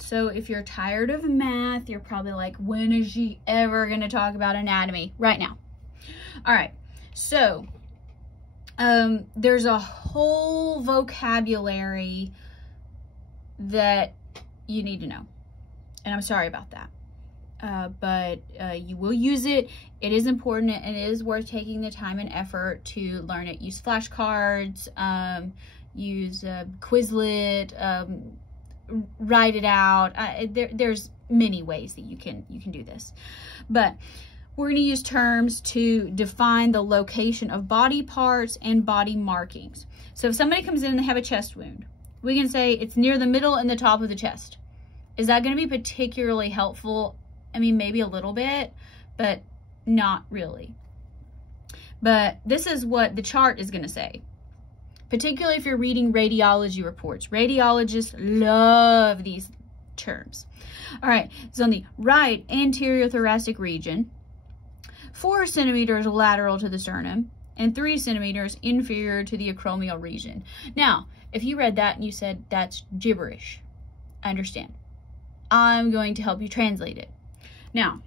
So if you're tired of math, you're probably like, when is she ever going to talk about anatomy? Right now. All right. So there's a whole vocabulary that you need to know. And I'm sorry about that. But you will use it. It is important and it is worth taking the time and effort to learn it. Use flashcards, use Quizlet, write it out. There's many ways that you can do this. But we're going to use terms to define the location of body parts and body markings. So if somebody comes in and they have a chest wound, we can say it's near the middle and the top of the chest. Is that going to be particularly helpful? I mean, maybe a little bit, but not really. But this is what the chart is going to say, particularly if you're reading radiology reports. Radiologists love these terms. All right, so on the right anterior thoracic region, 4 centimeters lateral to the sternum and 3 centimeters inferior to the acromial region. Now, if you read that and you said that's gibberish, I understand. I'm going to help you translate it. Now,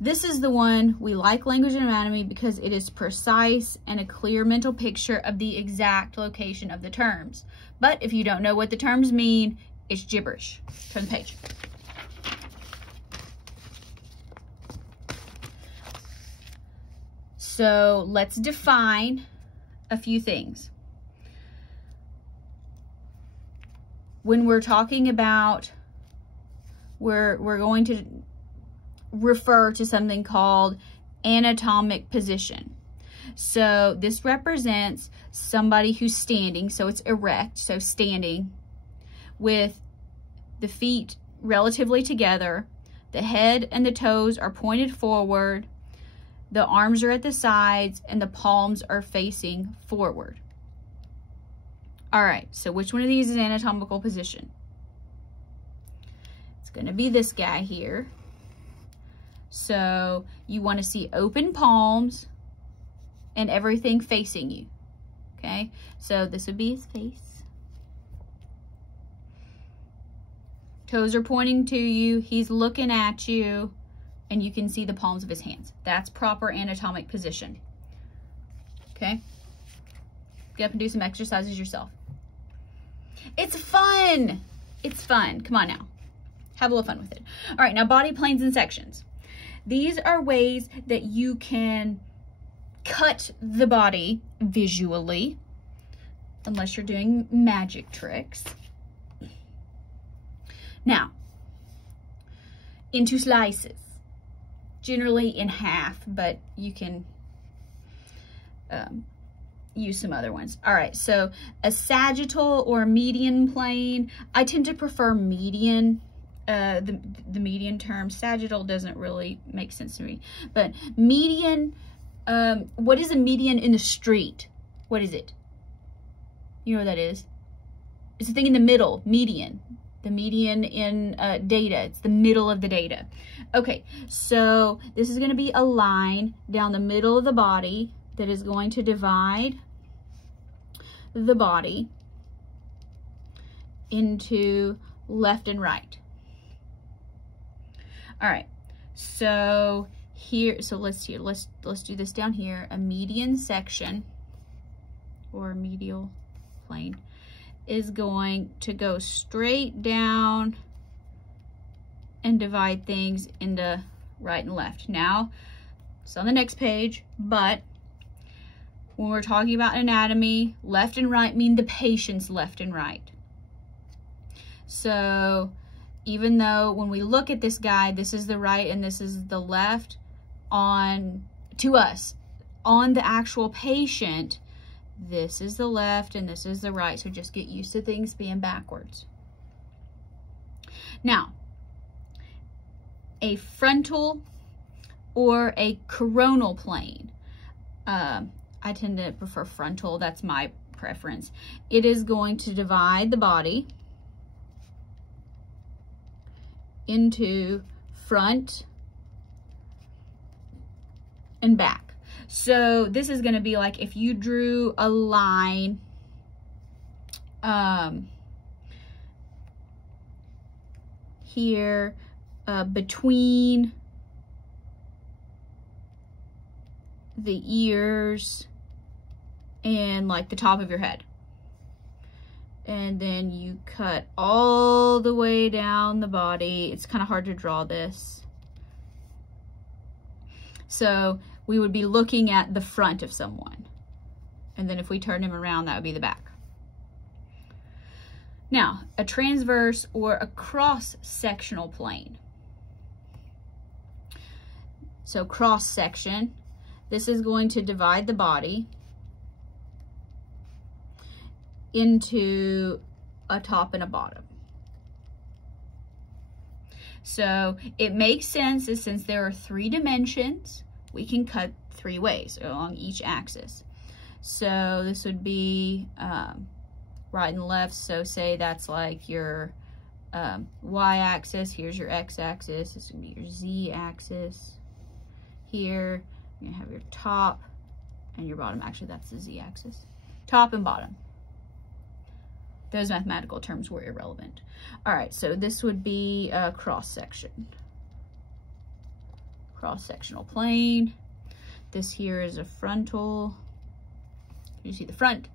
this is the one we like language and anatomy because it is precise and a clear mental picture of the exact location of the terms. But if you don't know what the terms mean, it's gibberish. Turn the page. So let's define a few things. When we're talking about, we're going to refer to something called anatomic position. So this represents somebody who's standing, so it's erect, so standing, with the feet relatively together, the head and the toes are pointed forward, the arms are at the sides, and the palms are facing forward. All right, so which one of these is anatomical position? It's going to be this guy here. So you want to see open palms and everything facing you. Okay, so this would be his face. Toes are pointing to you. He's looking at you, and you can see the palms of his hands. That's proper anatomic position. Okay, get up and do some exercises yourself. It's fun. It's fun. Come on now. Have a little fun with it. All right, now body planes and sections. These are ways that you can cut the body visually, unless you're doing magic tricks. Now, into slices, generally in half, but you can use some other ones. All right, so a sagittal or median plane. I tend to prefer median. The median term. Sagittal doesn't really make sense to me. But median, what is a median in the street? What is it? You know what that is? It's the thing in the middle, median. The median in data, it's the middle of the data. Okay, so this is going to be a line down the middle of the body that is going to divide the body into left and right. All right, so here, so let's do this down here. A median section or medial plane is going to go straight down and divide things into right and left. Now, it's on the next page, but when we're talking about anatomy, left and right mean the patient's left and right. So even though when we look at this guy, this is the right and this is the left, to us, on the actual patient, this is the left and this is the right. So just get used to things being backwards. Now, a frontal or a coronal plane. I tend to prefer frontal. That's my preference. It is going to divide the body into front and back. So this is going to be like if you drew a line here, between the ears and like the top of your head. And then you cut all the way down the body. It's kind of hard to draw this. So we would be looking at the front of someone. And then if we turn him around, that would be the back. Now, a transverse or a cross-sectional plane. So cross-section, this is going to divide the body into a top and a bottom. So it makes sense that since there are 3 dimensions, we can cut 3 ways along each axis. So this would be right and left. So say that's like your y-axis. Here's your x-axis. This would be your z-axis. Here you have your top and your bottom. Actually, that's the z-axis. Top and bottom. Those mathematical terms were irrelevant. All right, so this would be a cross-section. Cross-sectional plane. This here is a frontal. You see the front